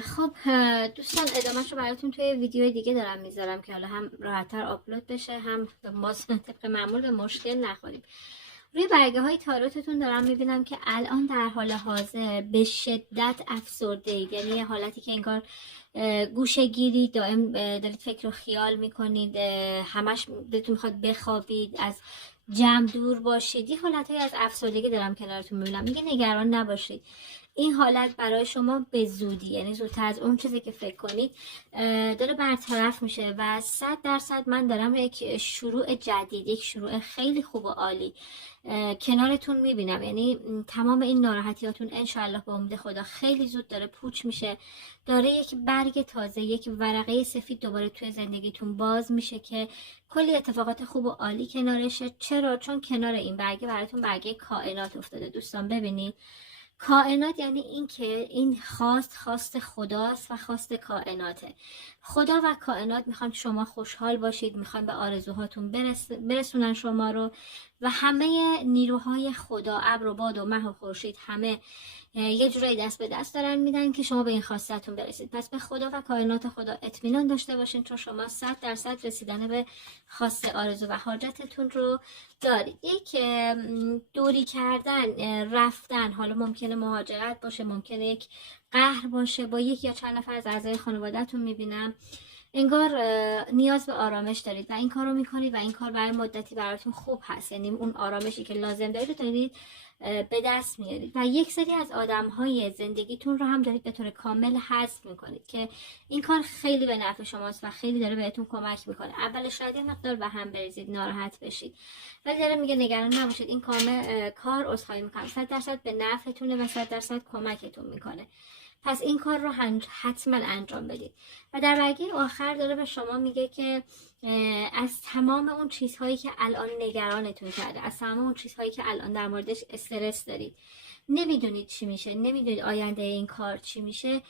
خب دوستان ادامهش رو براتون توی ویدیو دیگه دارم میذارم که حالا هم راحت‌تر آپلود بشه، هم باز طبق معمول به مشکل نخوریم. روی برگه های تاروتتون دارم میبینم که الان در حال حاضر به شدت افسرده اید، یعنی یه حالتی که انگار گوشه گیری دائم دارید فکر و خیال میکنید، همش دلتون میخواد بخوابید، از جمع دور باشید. یه حالتی از افسردگی دارم کنارتون میبینم. میگه نگران نباشید، این حالت برای شما به زودی، یعنی زودتر از اون چیزی که فکر کنید داره برطرف میشه و 100% من دارم یک شروع جدید، یک شروع خیلی خوب و عالی کنارتون میبینم. یعنی تمام این ناراحتیاتون انشالله به امید خدا خیلی زود داره پوچ میشه، داره یک برگ تازه، یک ورقه سفید دوباره توی زندگیتون باز میشه که کلی اتفاقات خوب و عالی کنارشه. چرا؟ چون کنار این برگه براتون برگه کائنات افتاده. دوستان ببینید، کائنات یعنی این که این خواست خداست و خواست کائناته. خدا و کائنات میخوان شما خوشحال باشید، میخوان به آرزوهاتون برسونن شما رو، و همه نیروهای خدا، ابر و باد و مه و خورشید، همه یه جورایی دست به دست دارن میدن که شما به این خواستتون برسید. پس به خدا و کائنات خدا اطمینان داشته باشین، چون شما 100% رسیدن به خواست، آرزو و حاجتتون رو دارید. یک دوری کردن، رفتن، حالا ممکنه مهاجرت باشه، ممکنه یک قهر باشه، با یک یا چند نفر از اعضای خانواده‌تون میبینم انگار نیاز به آرامش دارید و این کار رو میکنید و این کار برای مدتی براتون خوب هست. یعنی اون آرامشی که لازم دارید به دست میارید و یک سری از آدم‌های زندگیتون رو هم دارید به طور کامل حذف میکنید که این کار خیلی به نفع شماست و خیلی داره بهتون کمک میکنه. اولش شاید یه مقدار به هم بریزید، ناراحت بشید، ولی داره میگه نگران نباشید، این کار عذرخواهی میکنم 100% به نفعتونه و 100% کمکتون میکنه. پس این کار رو حتما انجام بدید. و در برگه آخر داره به شما میگه که از تمام اون چیزهایی که الان نگرانتون کرده، از تمام اون چیزهایی که الان در موردش استرس دارید، نمیدونید چی میشه، نمیدونید آینده این کار چی میشه،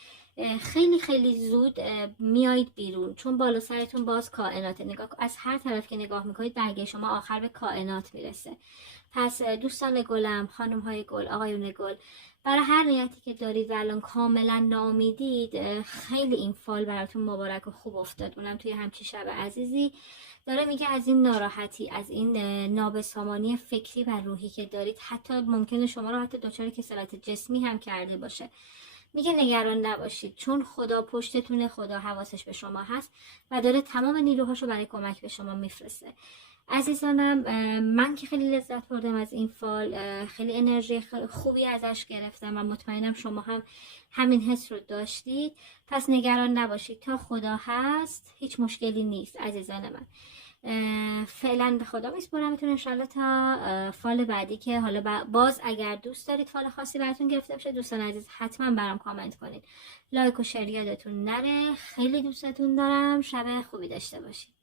خیلی خیلی زود میایید بیرون، چون بالا سرتون باز کائنات. نگاه از هر طرف که نگاه میکنید برگه شما آخر به کائنات میرسه. پس دوستان گلم، خانم های گل، آقایون گل، برای هر نیتی که دارید و الان کاملا ناامیدید، خیلی این فال براتون مبارک و خوب افتاد، اونم توی همچین شب عزیزی. داره میگه از این ناراحتی، از این نابسامانی فکری و روحی که دارید، حتی ممکنه شما رو حتی دچار کسالت جسمی هم کرده باشه، میگه نگران نباشید، چون خدا پشتتونه، خدا حواسش به شما هست و داره تمام نیروهاشو برای کمک به شما میفرسته. عزیزانم، من که خیلی لذت بردم از این فال، خیلی انرژی خوبی ازش گرفتم و مطمئنم شما هم همین حس رو داشتید. پس نگران نباشید، تا خدا هست هیچ مشکلی نیست عزیزان من. فعلا به خدا میسپارمتون، انشالله تا فال بعدی که حالا باز اگر دوست دارید فال خاصی براتون گرفته بشه، دوستان عزیز حتما برام کامنت کنید. لایک و شیر یادتون نره. خیلی دوستتون دارم. شب خوبی داشته باشید.